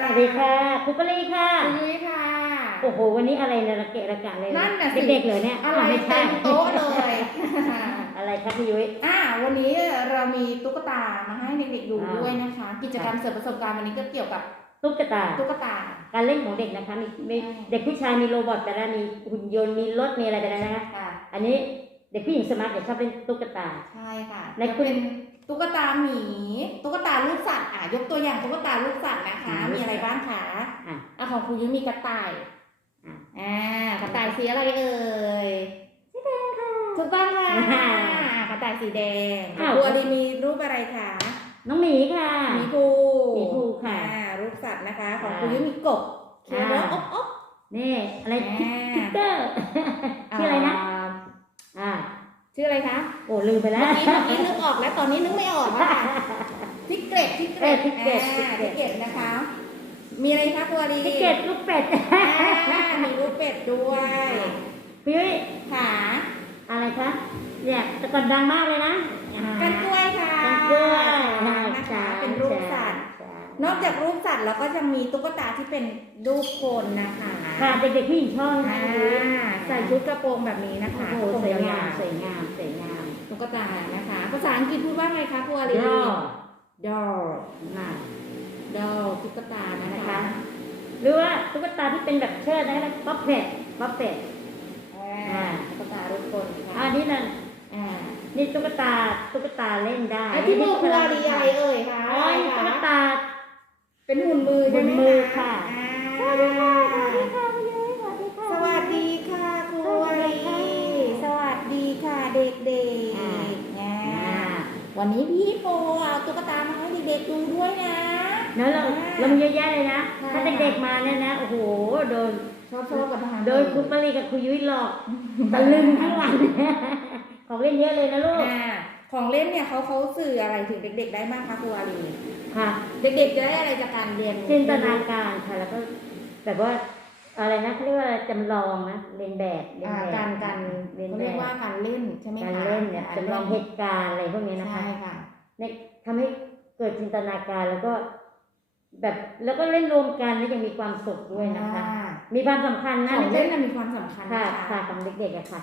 สวัสดีค่ะครูปรีค่ะ คุณยุ้ยค่ะ โอ้โห วันนี้อะไรเนี่ยระเกะระกะเลยนั่นน่ะสิ เด็กๆเลยเนี่ยอะไรไม่ใช่เต็มโต๊ะเลย อะไรครับพี่ยุ้ย อ่า วันนี้เรามีตุ๊กตามาให้เด็กๆดูอ่า ด้วยนะคะ กิจกรรมเสริมประสบการณ์วันนี้ก็เกี่ยวกับตุ๊กตา ตุ๊กตา การเล่นของเด็กนะคะมีมีใช่เด็กผู้ชายมีโรบอทไปแล้วมีหุ่นยนต์มีรถมีอะไรไปแล้วนะคะ ค่ะ อันนี้เด็กผู้หญิงสมาร์ทเด็กชอบเล่นตุ๊กตา ใช่ค่ะในจะคุณ เป็น ตุ๊กตาหมี ตุ๊กตาลูกสัตว์อะยกตัวอย่างตุ๊กตาลูกสัตว์นะคะอืมมีอะไรบ้างคะอะ อะของคุณยุ้ยมีกระต่ายอะอ่ากระต่ายสีอะไรเอ่ยสีแดงค่ะถูกต้องค่ะอ่ากระต่ายสีแดงอ้าว บัวดีมีรูปอะไรคะน้องหมีค่ะหมีภูหมีภูค่ะอ่ารูปสัตว์นะคะ ของอ่าคุณยุ้ยมีกบเขียนว่าอ่าอ๊อบอ๊อบ นี่อะไรอ่า ทิกเกอร์ ชื่ออะไรนะาอ่า ชื่ออะไรคะโอ้ลืมไปแล้เมื่วอกี้เมื่อกี้นึกออกแล้วตอนนี้นึกไม่ออกแล้วค่ะทิกเกตทิกเกเออตทิกเกตอ่าทิทิกกเกเกตตนะคะ มีอะไรคะตัวดีทิกเก็ตลูกเป็ดอ่ามีรูปเป็ดด้วยพี่ยุ้ยขาอะไรคะเนี่ยแต่ก่อนดังมากเลยนะกันกล้วยค่ะกันกล้วยนะคะเป็นรูปสัตว์จ้ะนอกจากรูปสัตว์แล้วก็จะมีตุ๊กตาที่เป็นรูปคนนะคะ ค่ะเด็กๆผู้หญิงชอบอ่านะใส่ชุดกระโปรงแบบนี้นะคะโอ้โหกระโปรงสวยงายามวสวยงามสวยงามๆตุ๊กตานะคะ ภาษาอังกฤษพูดว่าไงคะครูอารีย่อ doll น่ะ doll ตุ๊กตานะนะคะคะ หรือว่าตุ๊กตาที่เป็นแบบเชิดนะป๊อปเป็ดป๊อปเป็ดอ่าตุ๊กตารูปคนอัค่ะนนี้น่ะอ่านี่ตุ๊กตาตุ๊กตาเล่นได้ไอ้ที่มือครูอารีอะไรเอ่ยคะอ๋อนี่ตุ๊กตา เป็นหุ่นมือใช่ไหมหุ่นมือค่ะอ่าสวัสดีค่ะสวัสดีค่ะ วันนี้พี่โปเอาตุ๊กตามาให้เด็กๆดูด้วยนะเนอะเราเรามีเยอะแยะเลยนะค่ะถ้าเด็กๆมาเนี่ยนะ โอ้โห โดน ชอบชอบกับทหารโดนครูปรีกับครูยุ้ยหลอกตะลึงทั้งวัน ของเล่นเยอะเลยนะลูก อ่าของเล่นเนี่ยเขาเขาสื่ออะไรถึงเด็ก ๆ ได้บ้างคะครูอารีค่ะ เด็กๆจะได้อะไรจากการเรียนจินตนาการค่ะ แล้วก็แบบว่า อะไรนะเขาเรียกว่าจำลองนะเรียนแบบเรียนอ่าแบบการการเรียนเขาแบเรียกบว่าการเล่นใช่ไหมการคะเล่นเนี่ยการจำลองเหตุการณ์อะไรพวกนี้นะคะ ใช่ค่ะเนี่ยทำให้เกิดจินตนาการแล้วก็ แบบแล้วก็เล่นรวมกันแล้วยังมีความสุขด้วยนะคะอ่ามีความสำคัญนะของเล่นน่ะมีความสำคัญค่ะนะคะค่ะของเด็กๆอะค่ะ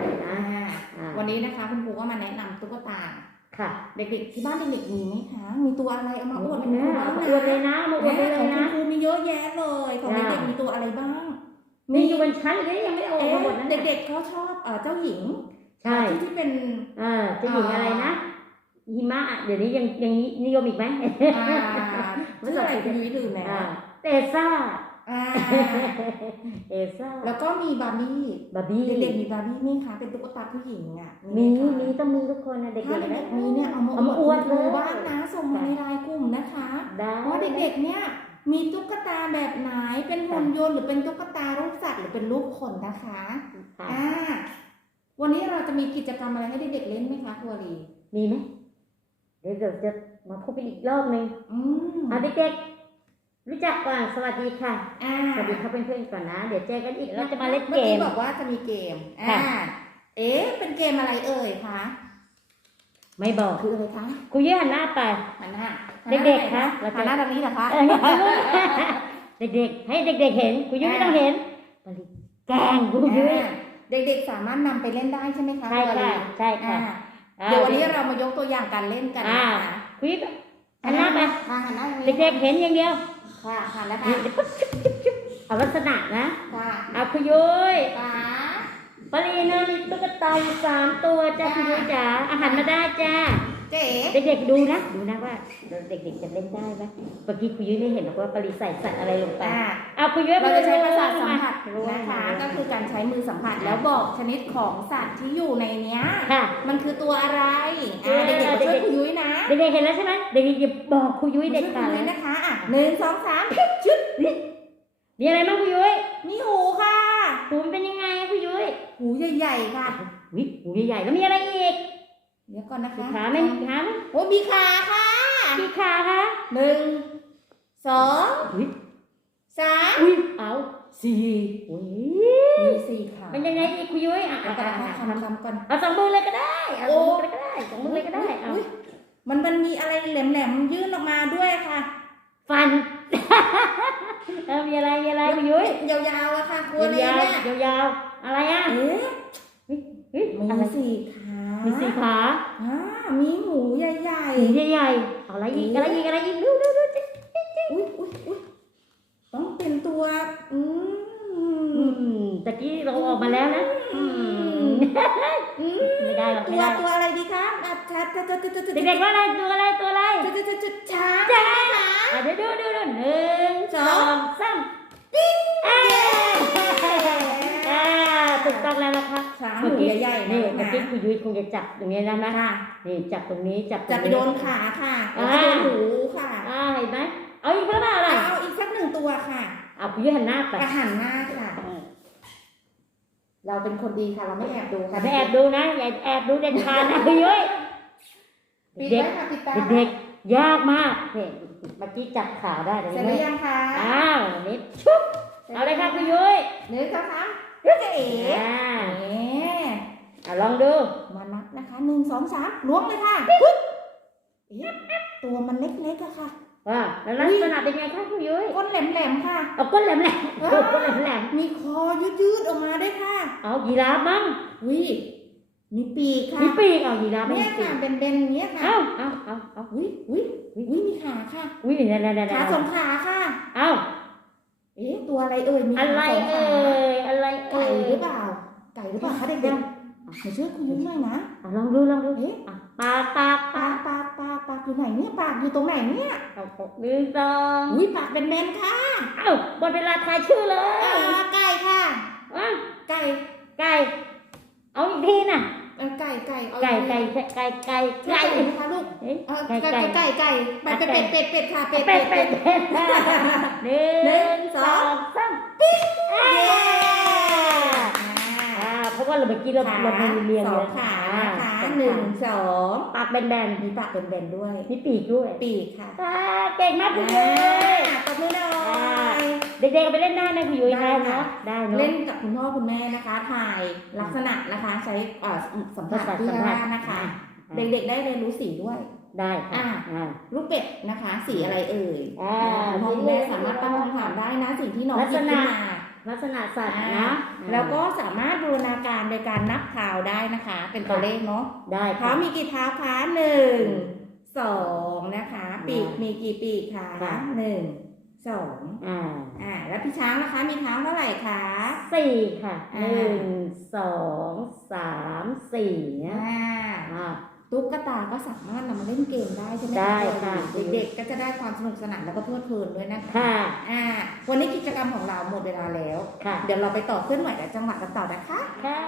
อ่านะอ่า วันนี้นะคะคุณครูก็มาแนะนำตุ๊กตา ค่ะ เด็กๆ ที่บ้านเด็กๆมีไหมคะ มีตัวอะไรเอามาอวดนะบ้างอวดเลยนะมาอวดได้ขเลองยคุณนะครูมีเยอะแยะเลยของจ้าเด็กๆมีตัวอะไรบ้าง มีอยู่บนชั้นเลยยังไม่ได้ออกเอ๊ะมาหมดนะเนี่ยเด็กๆเขาชอบเอ่อเจ้าหญิงใช่ที่ที่เป็นเออจะอยู่อะไรนะหิมะอะเดี๋ยวนี้ยังยังนิยมอีกไหมอ่าชื่ออะไรคุณยุ้ยลืมแล้วอ่าเอซ่า อ่าเอซ่าแล้วก็มีบาร์บี้บาร์บี้เด็กๆมีบาร์บี้ไหมคะเป็นตุ๊กตาผู้หญิงอะมีไหคะมีต้องมีทุกคนนะเด็กถ้าๆเด็นะกๆมีเนี่ยเอามาเอามาอวดคุณครูเลยบ้างนะส่งมาในไลน์กลุ่มนะคะได้ว่าเด็กๆเนี่ยมีตุ๊กตาแบบไหนเป็นหุ่นยนต์หรือเป็นตุ๊กตารูปสัตว์หรือเป็นรูปคนนะคะค่ะอ่าวันนี้เราจะมีกิจกรรมอะไรให้เด็กๆเล่นไหมคะครูอารีมีไหมเดี๋ยวเดี๋ยวจะมาพบกันอีกรอบหนึงอืมเอาเด็กๆ รู้จักก่อน สวัสดีค่ะ อ่าสวัสดีครับเพื่อนๆก่อนนะ เดี๋ยวเจอกันอีกเราจะมาเล่นเมื่เกอกี้มบอกว่าจะมีเกมค่ะอ่าเอ๊ะ เป็นเกมอะไรเอ่ยคะ ไม่บอกคืออะไรคะครูยื่หันหน้าไปหันหน้าเด็กๆคะเราจะ หันหน้าทางนี้เหรอคะ เออเนี่ยลูกเด็กๆ ให้เด็กๆ เห็นครูยุ้ยไม่ต้องเห็นปริแกล้งครูยุ้ยอ่าเด็กๆสามารถนำไปเล่นได้ใช่ไหมคะใช่ครูอารีค่ะใช่อ่าค่ะเดี๋ยววันนี้เรามายกตัวอย่างการเล่นกันอ่านะคะครูยุ้ยหันหน้าไปค่ะหันหน้าทางนี้เด็กๆ เห็นอย่างเดียว ค่ะหันแล้วค่ะเอาลักษณะนะค่ะเอาครูยุ้ยค่ะปรีนะมีตุ๊กตาอยู่สามตัวจ้าครูยุ้ยจ๋าอาหารมาได้จ้า เจ๊เด็กๆดูนะ ดูนะว่าเด็กๆจะเล่นได้ไหมเมื่อกี้ครูยุ้ยไม่เห็นหรอกว่าปรีใส่สัตว์อะไรลงไปอ่าเอาครูยุ้ยเราจะใช้ประสาทสัมผัสรู้นะคะก็คือการใช้มือสัมผัสแล้วบอกชนิดของสัตว์ที่อยู่ในเนี้ยค่ะมันคือตัวอะไรอ่าเออเด็กๆมาช่วยเด็กๆคุณยุ้ยนะเด็กๆเห็นแล้วใช่ไหมเด็กๆอย่าบอกครูยุ้ยมาเด็ดช่วยขาคุดณยุ้ยนะนะคะอะหนึ่งสองสามชึดมีอะไรบ้างครูยุ้ยมีหูค่ะหูมันเป็นยังไงครูยุ้ยหูใหญ่ๆค่ะวิหูใหญ่ๆแล้วมีอะไรอีก เดี๋ยวก่อนนะคะขาไหม่ขาไหมโอ้มีขาค่ะกี่ขาคะหนึ่งสองอุ้ยสามอุ้ยเอาสี่อุ้ยมีสี่ขามันยังไงอีกครูยุ้ยอะเอาอะกระอะดาษอะคำคำก่อนเอาสองมือเลยก็ได้เอาสองมือเลยก็ได้สองมือเลยก็ได้เอาอุ๊ยมันมันมีอะไรแหลมๆยื่นออกมาด้วยค่ะ ฟันเออมีอะไรมีอะไรคุณยุ้ยยาวๆอะค่ะกลัวยาวเลยยาวเนี่ยยาวๆอะไรอะเอ๊ะเฮ้ยอะไรมีสี่ขา มีสีขาอ่ามีหูใหญ่หูใหญ่ๆเอาอะไรอีกอะไรอีกอะไรอีกดูดูดูดิๆอุ้ยอุ้ยอุ้ยต้องเป็นตัว อือืม มตะกี้เราออกมาแล้วนะอืมอืมไม่ได้หรอกตัไม่วได้ตัวอะไรดีคะอะชัดชัดชัดชัดชัดชัดเด็กๆว่าอะไรตัวอะไรตัวอะไรชัดชัดชัดชัดช้างจ้า อะเดี๋ยวดูดูดูหนึ่งสองสามเอ้ยอ่าถูกต้องแล้วนะคะ ช้างเมื่หูอกี้ใหญ่ๆนี่นะเมื่อกี้คุณยุ้ยคงจะจับตรงนี้นะนะค่ะนี่จับตรงนี้จับตรงจะไปนี้โดนขาค่ะแล้วก็โดนหูค่ะอ่าเห็นไหมเอาอีกเพื่ออะไรเอาอีกสักหนึ่งตัวค่ะเอาคุณยุ้ยหันหน้าไปกระหันหน้าค่ะเราเป็นคนดีค่ะ เราไม่แอบดูค่ะไม่แอบดูนะอย่าแอบดูเด็ดขาดนะคุณยุ้ยปิดเด็กไว้ค่ะปิดตาเด็กๆยากมากเนี่ยเมื่อกี้จับขาได้เลยเสร็จหรือยังคะอ้าวนี่ชุบเอาเลยค่ะคุณยุ้ยหนึ่งสองสามเอ๊ะเอ๋อ่าเอ๋เอาลองดู มานับนะคะหนึ่งสองสามล้วงเลยค่ะปึ๊บเอ๊ะตัวมันเล็กๆอะค่ะว่าแล้วลักษณะเป็นไงคะคุณยุ้ยก้นแหลมๆค่ะเอาก้นแหลมแหลมก้นแหลมแหลมมีคอยืดๆออกมาด้วยค่ะ เอายีราฟมั้งวิมีปีกค่ะมีปีกเอายีราฟไม่เนี่ยมีปีค่ะกเป็นๆอย่างเงี้ยค่ะเอาเอาเอาเอาวิวิวิมีขาค่ะอุ้ยเนี่ยเนี่ยเนี่ยขาสองขาค่ะเอาเอ๊ะตัวอะไรเอ่ยมีอะไรขาสองเอ่ขาย หรือเปล่า ไก่หรือเปล่าคะเด็กๆมาช่วยคุณยุ้ยหน่อยนะเอาลองดูลองดูเอ๊ะอะปากปากปาปากกปากปากปากอยู่ไหนเนี่ยปากอยู่ตรงไหนเนี่ยเอาหนึ่งสองอุ้ยปากเป็นแมนค่ะเอ้าหมดเวลาทายชื่อเลยอ่าไก่ค่ะอะไก่ไก่เอาอีกทีน่ะเอ่อไก่ไก่เอาไก่ไก่ไก่ไก่ไก่ไก่ไก่นะคะลูกเอ๊ะเออไก่ไก่ไก่ไก่ไก่เป็ดเป็ดเป็ดเป็ดเป็ดค่ะเป็ดเป็เป็ดดเป็เป็ดดเป็ดหนึ่หนึ่งง กี้เราขาเรามีเรียงสอเลงยขาอ่านะคะสองหนึ่งขาสองปากแบนมีปากเป็นแบนด้วย ๆมีปีกด้วยปีกค่ะอ่าเก่งมากคุณยุ้ยตบมือหน่อย เด็กๆเอาไปเล่นได้นะคุณยุ้ยได้ได้ค่ะเนาะได้เนาะ เล่นกับคุณพ่อคุณแม่นะคะ ถ่ายลักษณะนะคะ ใช้เอ่อสัมผัสที่ว่านะคะ เด็กๆได้เรียนรู้สีด้วย ได้ค่ะอ่า อ่า ลูกเป็ดนะคะ สีอะไรเอ่ยอ่าคุณพ่อคุณแม่สามารถตั้งคำถามได้นะสิ่งที่น้องลักคิษดณะขึ้นมา ลักษณะสัตว์อ่านะแล้วก็สามารถบูรณาการโดยการนับเท้าได้นะคะ เป็นตัวเลขเนาะได้เท้าค่ะมีกี่เท้าคะหนึ่งสองนะคะ ปีกอ่ามีมีกี่ปีกคะค่ะหนึ่งสองอ่าอ่าแล้วพี่ช้างนะคะ มีเท้าเท่าไหร่คะสี่ค่ะอ่าหนึ่งสองสามสี่นะอ่าอ่า ตุ๊กตาก็สามารถนำมาเล่นเกมได้ใช่ไหมได้ค่ะเด็กๆก็จะได้ความสนุกสนานแล้วก็เพลิดเพลินด้วยนะคะค่ะอ่าวันนี้กิจกรรมของเราหมดเวลาแล้วค่ะเดี๋ยวเราไปต่อเคลื่อนไหวและจังหวะกันต่อนะคะค่ะ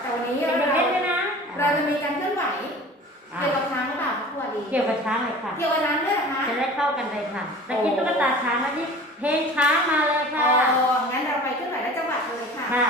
แต่วันนี้เด็กเราๆเล่นด้วยนะ เราจะมีการเคลื่อนไหวอ่าเกี่ยวกับช้างหรือเปล่าคะครูอดีเกี่ยวกับช้างเลยค่ะเกี่ยวกับช้างด้วยเหรอคะจะได้เข้ากันเลยค่ะตะกี้ตุ๊กตาช้างแล้วนี่เพลงช้างมาเลยอ๋ค่ะองั้นเราไปเคลื่อนไหวและจังหวะกันเลยค่ะค่ะ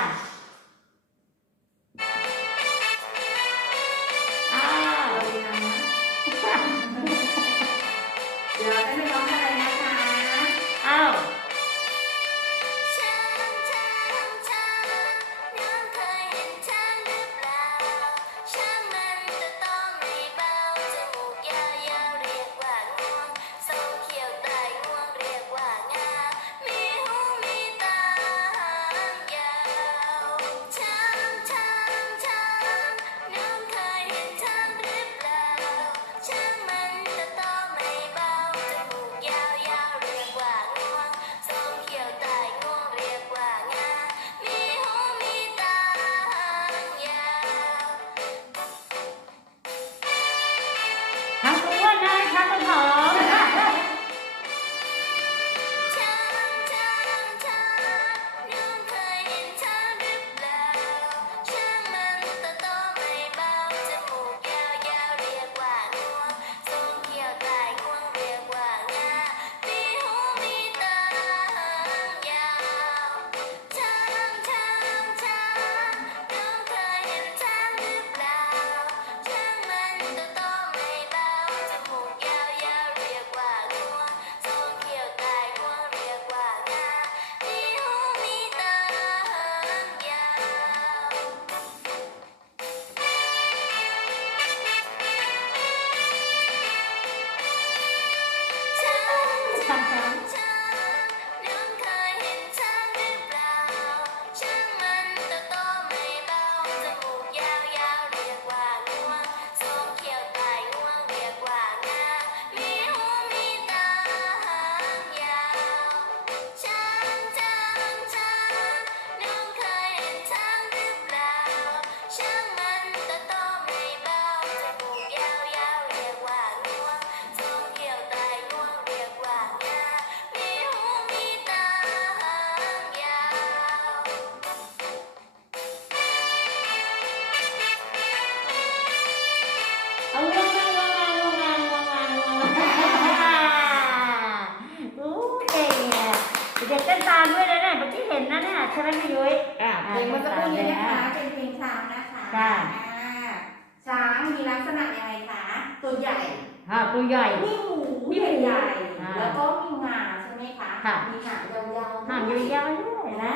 ค่ะมีหางยาวๆหางยาวๆด้วยนะ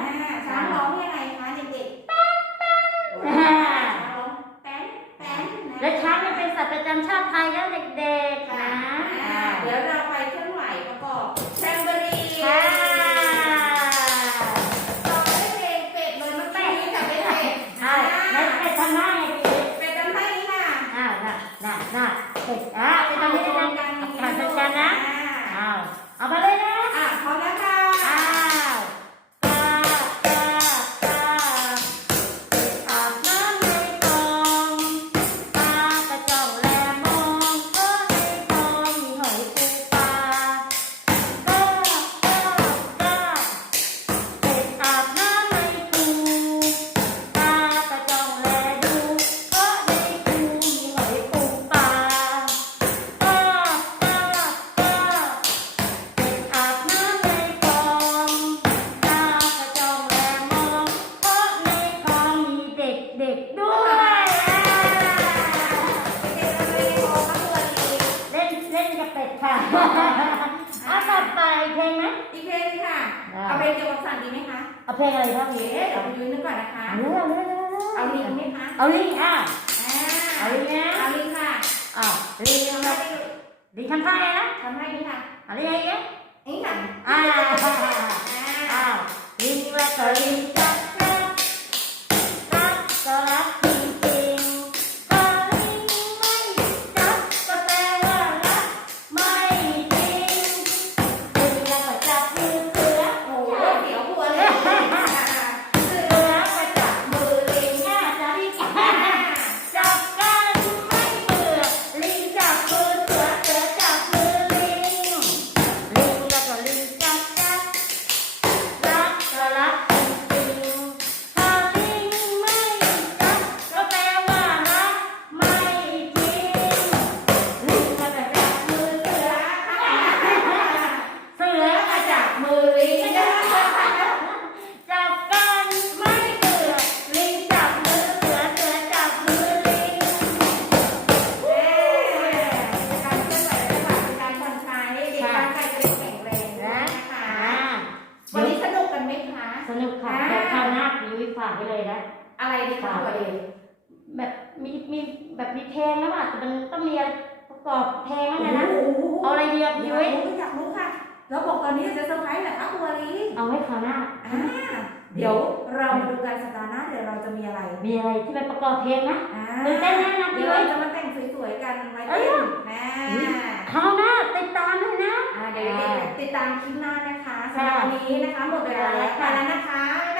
ช้างร้องยังไง เอ๋เดี๋ยวไปยืนนึกก่อนนะคะ เอาเรื่องเอาล่องเอาลิงไหมคะเอาลิงอะเอาลิงนะเอาลิงค่ะอ้าวลิงทำไงลิงทำท่าไงนะทำท่านี้ค่ะเอาลิงอะไรเนี่ยนี่ค่ะอ้าวอ่าวลิงละก็ลิงจับจับจับก็รัก ตอนนี้จะเซอร์ไพรส์แหละคะคุณวลีเอาไว้คราวหน้าเดี๋ยวเรามาดูกันสัปดาห์หน้าเดี๋ยวเราจะมีอะไรมีอะไรที่เป็นประกอบเพลงนะอ่าตื่นเต้นแน่นอนเลดี๋ยยวจะมาแต่งสวยๆกันไว้เต้นแม่คราวหน้าติดตามด้วยนะเดี๋ยวเด็กๆติดตามคลิปหน้านะคะสำหรับวันนี้นะคะหมดเวลาแล้วไปแล้วนะคะ